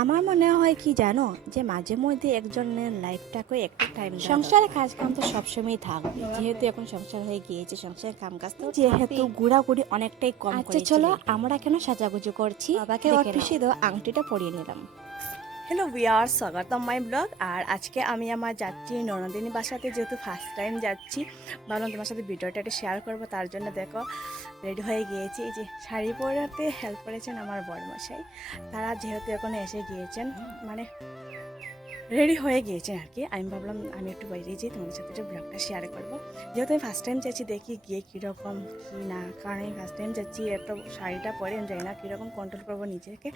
আমার মনে হয় কি জানো, যে মাঝে মধ্যে একজনের লাইফটাকে একটু টাইম সংসারের কাজ কাম তো সবসময় থাকবে, যেহেতু এখন সংসার হয়ে গিয়েছে, সংসারের কাম কাজ তো যেহেতু ঘোরাঘুরি অনেকটাই কম। আচ্ছা চলো, আমরা কেন সাজাগুজু করছি, বাবাকে অফিসে দাও আংটিটা পরিয়ে নিলাম। হ্যালো ভিউয়ার, স্বাগতম মাই ব্লগ। আর আজকে আমি আমার যাচ্ছি ননদিনী বাসাতে, যেহেতু ফার্স্ট টাইম যাচ্ছি, ভাবলাম তোমার সাথে ভিডিওটা একটু শেয়ার করবো। তার জন্য দেখো রেডি হয়ে গিয়েছি। এই যে শাড়ি পরাতে হেল্প করেছেন আমার বড়মশাই, তারা যেহেতু এখন এসে গিয়েছেন, মানে রেডি হয়ে গিয়েছেন আর কি। আমি ভাবলাম আমি একটু বাইরে যাই, তোমাদের সাথে একটু ব্লগটা শেয়ার করবো। যেহেতু আমি ফার্স্ট টাইম যাচ্ছি, দেখি গিয়ে কীরকম কী না, কারণ আমি ফার্স্ট টাইম যাচ্ছি, এত শাড়িটা পরে আমি জানি না কীরকম কন্ট্রোল করবো নিজেকে।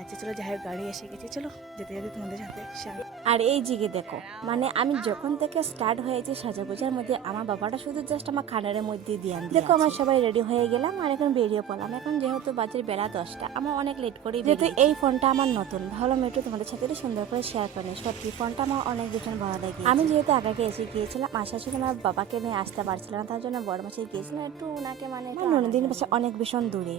আচ্ছা চলো, যাই হোক গাড়ি এসে গেছে, চলো যেতে যেতে তোমাদের সাথে শেয়ার। আর এই জিগে দেখো, মানে আমি যখন থেকে স্টার্ট হয়েছি সাজাগোজার মধ্যে, আমার বাবাটা শুধু জাস্ট আমার খানারের মধ্যে দিয়ে দেখো আমার সবাই রেডি হয়ে গেলাম আর এখন বেরিয়ে পড়লাম। এখন যেহেতু বাজে বেলা 10টা, আমার অনেক লেট করেই, যেহেতু এই ফোনটা আমার নতুন, ভাবলাম একটু তোমাদের সাথে একটু সুন্দর করে শেয়ার করে। সত্যি ফোনটা আমার অনেক ভীষণ ভালো লাগে। আমি যেহেতু আগে এসে গিয়েছিলাম, আশা ছিল আমার বাবাকে নিয়ে আসতে পারছিলাম না, তার জন্য বড় মাসে গিয়েছিলাম একটু ওনাকে, মানে ননদিন বাসা অনেক ভীষণ দূরে।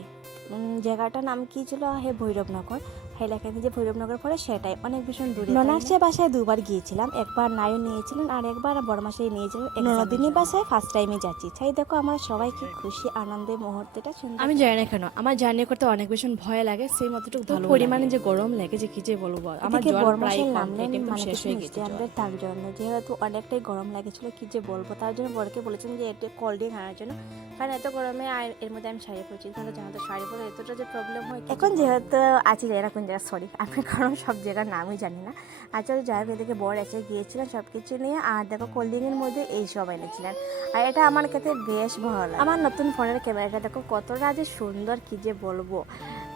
জায়গাটার নাম কি ছিল, হে ভৈরবনগর, হাইলাকান্দি যে ভৈরবনগর পড়ে সেটাই, অনেক ভীষণ দূরে। ননার্সে বাসায় দুবার গিয়েছিলাম, একবার নায়ন নিয়েছিলেন আর একবার বড়মাসাই নিয়েছিলেন। ননদিনী বাসায় ফার্স্ট টাইমে যাচ্ছি। তাই দেখো আমরা সবাই কি খুশি, আনন্দের মুহূর্তটা সুন্দর। আমি জানি না কেন আমার জার্নি করতে অনেক ভীষণ ভয় লাগে, সেই মতটুকু ভালো পরিমাণে যে গরম লাগে যে কি যে বলবো। আমার জ্বর প্রায় নামলেন মানে শেষ হয়ে গেছে তার জন্য, যেহেতু অনেকটাই গরম লাগেছিল, কি যে বলবো। তার জন্য বরকে বলেছেন যে একটু কোল্ড ড্রিঙ্ক আনার জন্য, কারণ এত গরমে আর এর মধ্যে আমি শাড়ি পরছি, কিন্তু জানো তো শাড়ি পরে এতটা যে প্রবলেম হয়। এখন যেহেতু আছি জানি না কোন জায়গায়, সরি আমি কারণ সব জায়গার নামই জানি না। আচ্ছা যাই হোক, এদিকে বর এসে গিয়েছিলেন সব কিছু নিয়ে, আর দেখো কোল্ড ড্রিঙ্কের মধ্যে এই সব এনেছিলেন। আর এটা আমার কাছে বেশ ভালো লাগে। আমার নতুন ফোনের ক্যামেরাটা দেখো কতটা যে সুন্দর, কি যে বলবো।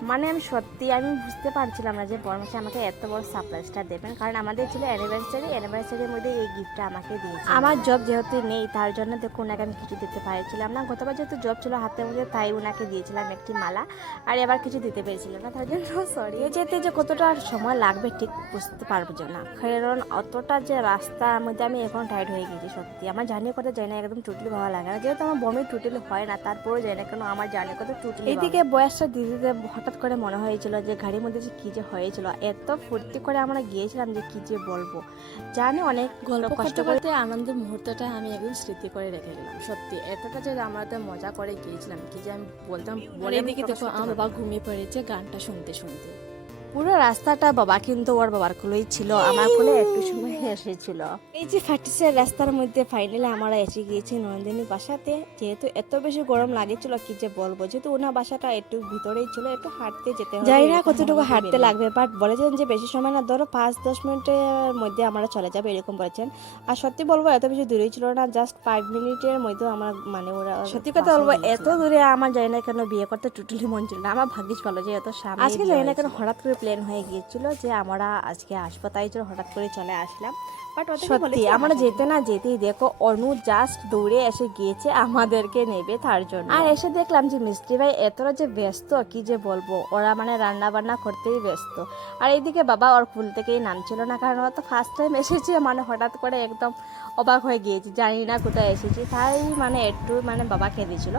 মানে আমি সত্যি আমি বুঝতে পারছিলাম না যে বরমাসে আমাকে এত বড় সারপ্রাইজটা দেবেন, কারণ আমাদের ছিল অ্যানিভার্সারির মধ্যে এই গিফটটা আমাকে দিয়েছে। আমার জব যেহেতু নেই, তার জন্য দেখো ওনাকে আমি কিছু দিতে পারছিলাম না। গতবার যেহেতু জব ছিল হাতের মধ্যে, তাই ওনাকে দিয়েছিলাম একটি মালা, আর এবার কিছু দিতে পেরেছিলাম না, তার জন্য সরি। যেতে যে কতটা সময় লাগবে ঠিক বুঝতে পারবো না, কারণ অতটা যে রাস্তার মধ্যে আমি এখন টায়ার্ড হয়ে গেছি। সত্যি আমার জার্নি করতে যাই না, একদম টোটালি ভালো লাগে না, যেহেতু আমার বমি টোটালি হয় না, তারপরেও যাই না কেন আমার জার্নি করতে টোটালি। এইদিকে বয়সটা দিদিতে হঠাৎ করে মনে হয়েছিল যে গাড়ির মধ্যে যে কী যে হয়েছিল, এত ফুর্তি করে আমরা গিয়েছিলাম যে কি যে বলবো। জানি অনেক গল্প কষ্ট করতে আনন্দের মুহূর্তটা আমি একদম স্মৃতি করে রেখে গেলাম। সত্যি এতটা যে আমরা তো মজা করে গিয়েছিলাম, কি যে আমি বলতাম বলে। এদিকে দেখো আমার বাবা ঘুমিয়ে পড়েছে গানটা শুনতে শুনতে। পুরো রাস্তাটা বাবা কিন্তু ওর বাবার কোলেই ছিল, আমার কোলে একটু সময় এসেছিল। এই যে ফাটিসের রাস্তার মধ্যে ফাইনালি আমরা এসে গিয়েছি নন্দিনীর বাসাতে। যেহেতু এত বেশি গরম লাগেছিল কি যে বলবো, যেহেতু ওনার বাসাটা একটু ভিতরেই ছিল, একটু হাঁটতে যেতে হবে। যাই না কতটুকু হাঁটতে লাগবে, বাট বলেছেন যে বেশি সময় না, ধরো 5-10 মিনিটের মধ্যে আমরা চলে যাবো, এরকম বলেছেন। আর সত্যি বলবো এত বেশি দূরেই ছিল না, জাস্ট 5 মিনিটের মধ্যে আমরা, মানে ওরা সত্যি কথা বলবো এত দূরে আমার জানি না কেন বিয়ে করতে টোটালি মন ছিল না। আমার ভাগ্যিস ভালো যে এত সামনে, আজকে জানি না কেন হঠাৎ করে প্ল্যান হয়ে গিয়েছিল যে আমরা আজকে আসবো, তাই জন্য হঠাৎ করে চলে আসলাম। বাট সত্যি আমরা যেতে না যেতেই দেখো অনু জাস্ট দৌড়ে এসে গিয়েছে আমাদেরকে নেবে তার জন্য। আর এসে দেখলাম যে মিস্ত্রি ভাই এতটা যে ব্যস্ত, কি যে বলবো, ওরা মানে রান্না বান্না করতেই ব্যস্ত। আর এইদিকে বাবা ওর ফুল থেকেই নামছিল না, কারণ ওরা তো ফার্স্ট টাইম এসেছে, মানে হঠাৎ করে একদম অবাক হয়ে গিয়েছি, জানি না কোথায় এসেছি, তাই মানে একটু মানে বাবা খেয়েছিল,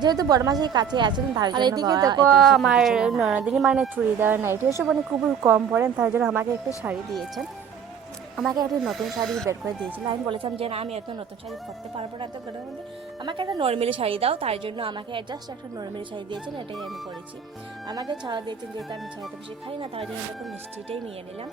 যেহেতু বড়মাসির কাছে আছেন তার জন্য। এদিকে দেখো আমার ননদিনী মানে চুড়িদার নাইটি এসব মানে খুবই কম পড়েন, তার জন্য আমাকে একটু শাড়ি দিয়েছেন। আমাকে একটা নতুন শাড়ি বের করে দিয়েছিল, আমি বলেছিলাম যে না আমি এত নতুন শাড়ি পরতে পারবো না, এত গরমের মধ্যে আমাকে একটা নর্মালি শাড়ি দাও, তার জন্য আমাকে জাস্ট একটা নর্মালি শাড়ি দিয়েছেন, এটাই আমি পরেছি। আমাকে ছাড়া দিয়েছেন, যেহেতু আমি ছাড়াতে বেশি খাই না, তার জন্য দেখো মিষ্টিটাই নিয়ে নিলাম।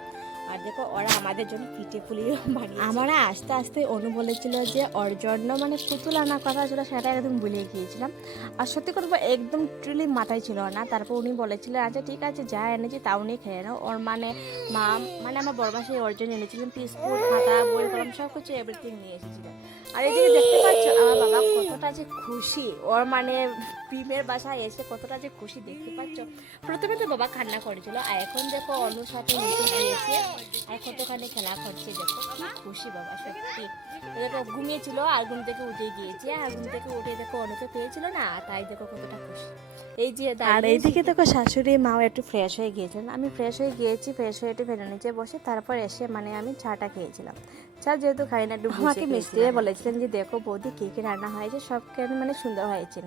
আর দেখো ওরা আমাদের জন্য পিঠে পুলিও বানিয়ে, আমরা আস্তে আস্তে অনু বলেছিল যে ওর জন্য মানে পুতুল আনার কথা ছিল, সেটা একদম ভুলে গিয়েছিলাম। আর সত্যি করবো একদম ট্রুলি মাথায় ছিল না। তারপর উনি বলেছিলেন আচ্ছা ঠিক আছে যা এনেছি তা উনি খেয়ে নাও। ওর মানে মা, মানে আমার বড়মাসি ওর জন্য এনেছিলেন বিস্কুট, খাতা, বই, কলম সব কিছু এভরিথিং নিয়ে এসেছিলেন। আর এদিকে দেখতে পাচ্ছ আমার বাবা কতটা যে খুশি, ওর মানে প্রিমের বাসায় এসে কতটা যে খুশি দেখতে পাচ্ছ। প্রথমে তো বাবা কান্না করেছিল, আর এখন দেখো অনুর সাথে মিশে গিয়েছে আর কতখানি খেলা করছে, দেখো কি খুশি বাবা সত্যি। দেখো ঘুমিয়েছিল আর ঘুম থেকে উঠে গিয়েছে, আর ঘুম থেকে উঠে দেখো অনুকে পেয়েছিল না, তাই দেখো কতটা খুশি। এই যে আর এইদিকে দেখো শাশুড়ি মাও একটু ফ্রেশ হয়ে গিয়েছিলেন, আমি ফ্রেশ হয়ে গিয়েছি, ফ্রেশ হয়ে একটু ফেলে নিচে বসে তারপর এসে মানে আমি চাটা খেয়েছিলাম। বাচ্চা যেহেতু খাই না, একটু আমাকে মিষ্টি বলেছিলেন যে দেখো বৌদি কী কী রান্না হয়েছে, সব মানে সুন্দর হয়েছে।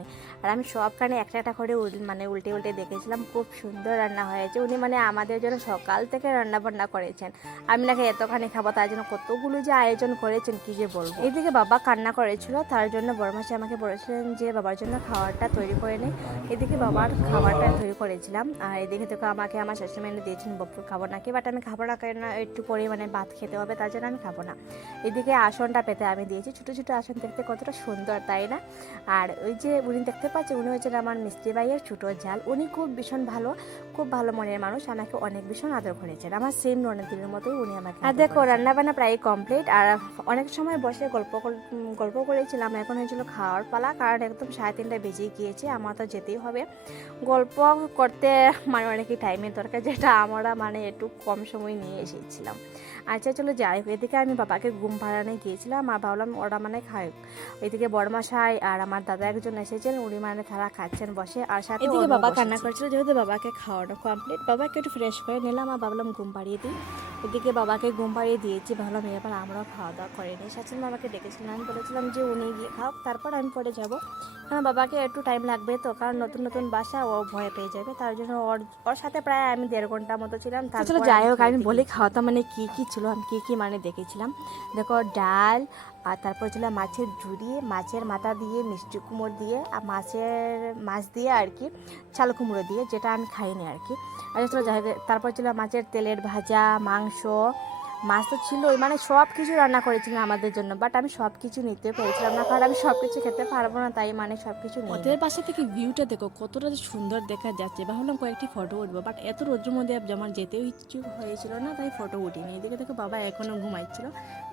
আর আমি সবখানে একটা একটা করে মানে উল্টে উল্টে দেখেছিলাম, খুব সুন্দর রান্না হয়েছে। উনি মানে আমাদের জন্য সকাল থেকে রান্না বান্না করেছেন, আমি নাকি এতখানি খাবো তার জন্য কতগুলো যে আয়োজন করেছেন কি যে বলবো। এইদিকে বাবা কান্না করেছিল, তার জন্য বড়মাসি আমাকে বলেছিলেন যে বাবার জন্য খাবারটা তৈরি করে নে। এদিকে বাবার খাবারটা তৈরি করেছিলাম, আর এদিকে থেকে আমাকে আমার শাশুড়ি এনে দিয়েছেন বপুর খাবো নাকি, বাট আমি খাবো না, কারণ একটু পরে মানে ভাত খেতে হবে, তার জন্য আমি খাবো না। এদিকে আসনটা পেতে আমি দিয়েছি, ছোটো ছোটো আসন দেখতে কতটা সুন্দর তাই না। আর ওই যে উনি দেখতে পাচ্ছেন, উনি হচ্ছেন আমার মিষ্টি ভাইয়ের ছোটো জাল। উনি খুব ভীষণ ভালো, খুব ভালো মনের মানুষ, আমাকে অনেক ভীষণ আদর করেছেন, আমার সেম ননদিনের মতোই উনি আমাকে। আর দেখো রান্নাবান্না প্রায় কমপ্লিট, আর অনেক সময় বসে গল্প করেছিলাম। এখন হয়েছিল খাওয়ার পালা, কারণ একদম 3:30 বেজে গিয়েছে, আমার তো যেতেই হবে। গল্প করতে মানে অনেকই টাইমের দরকার, যেটা আমরা মানে একটু কম সময় নিয়ে এসেছিলাম। আচ্ছা চলো যাই হোক, এদিকে আমি বাবাকে ঘুম পাড়ানো গিয়েছিলাম, আর ভাবলাম ওরা মানে খায়। এদিকে বড়মশাই আর আমার দাদা একজন এসেছেন, উনি মানে তারা খাচ্ছেন বসে, আর সাথে এদিকে বাবা কান্না করছিল, যেহেতু বাবাকে খাওয়ানো কমপ্লিট, বাবাকে একটু ফ্রেশ করে নিলাম, আর ভাবলাম ঘুম পাড়িয়ে দিই। এদিকে বাবাকে ঘুম পাড়িয়ে দিয়েছি, ভাবলাম এবার আমরাও খাওয়া দাওয়া করে নিই। শাশুড়ি বাবাকে ডেকেছিলাম, আমি বলেছিলাম যে উনি গিয়ে খাও, তারপর আমি পরে যাবো, কারণ বাবাকে একটু টাইম লাগবে তো, কারণ নতুন নতুন বাসা, ও ভয় পেয়ে যাবে, তার জন্য ওর সাথে প্রায় আমি 1.5 ঘন্টা মতো ছিলাম। তারপর যাই হোক আমি বলি খাওয়াটা মানে কী কী ছিল, আমি কী কী মানে দেখেছিলাম। দেখো ডাল, আর তারপর ছিল মাছের ঝুড়ি, মাছের মাথা দিয়ে, মিষ্টি কুমড়ো দিয়ে, আর মাছ দিয়ে আর কি, চাল কুমড়ো দিয়ে, যেটা আমি খাইনি আর কি। আর চলো যাই হোক, তারপর ছিল মাছের তেলের ভাজা, মাংস, মাছ তো ছিলই, মানে সব কিছু রান্না করেছিলাম আমাদের জন্য, বাট আমি সব কিছু নিতে পেরেছিলাম না, কারণ আমি সব কিছু খেতে পারবো না, তাই মানে সব কিছু ওদের বাসা থেকে ভিউটা দেখো কতটা সুন্দর দেখা যাচ্ছে। ভাবলাম কয়েকটি ফটো উঠবো, বাট এত রোদ্রের মধ্যে আমার যেতেও ইচ্ছুক হয়েছিল না, তাই ফটো উঠিনি। এদিকে দেখো বাবা এখনও ঘুমাইছিল,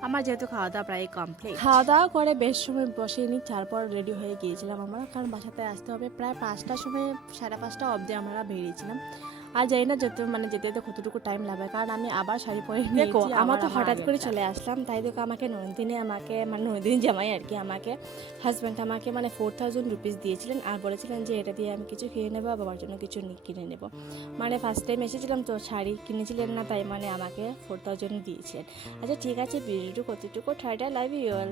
আমার যেহেতু খাওয়া দাওয়া প্রায় কমপ্লিট। খাওয়া দাওয়া করে বেশ সময় বসে নিই, তারপর রেডি হয়ে গিয়েছিলাম আমরা, কারণ বাসাতে আসতে হবে প্রায় 5টার সময়, 5:30 অবধি আমরা বেরিয়েছিলাম। আর জানি না যেতে যেতে কতটুকু টাইম লাগবে, কারণ আমি আবার শাড়ি পরে দেখো আমার তো হঠাৎ করে চলে আসলাম, তাই দেখো আমাকে নন্দিনী মানে নন্দিনী জামাই আর কি, আমাকে হাজব্যান্ড আমাকে মানে 4000 রুপিস দিয়েছিলেন, আর বলেছিলেন যে এটা দিয়ে আমি কিছু কিনে নেবো, বাবার জন্য কিছু কিনে নেবো। মানে ফার্স্ট টাইম এসেছিলাম তো শাড়ি কিনেছিলেন না, তাই মানে আমাকে 4000 দিয়েছিলেন। আচ্ছা ঠিক আছে, ভিডিওটুকু কতটুকু, টাটা, লাভ ইউ অল।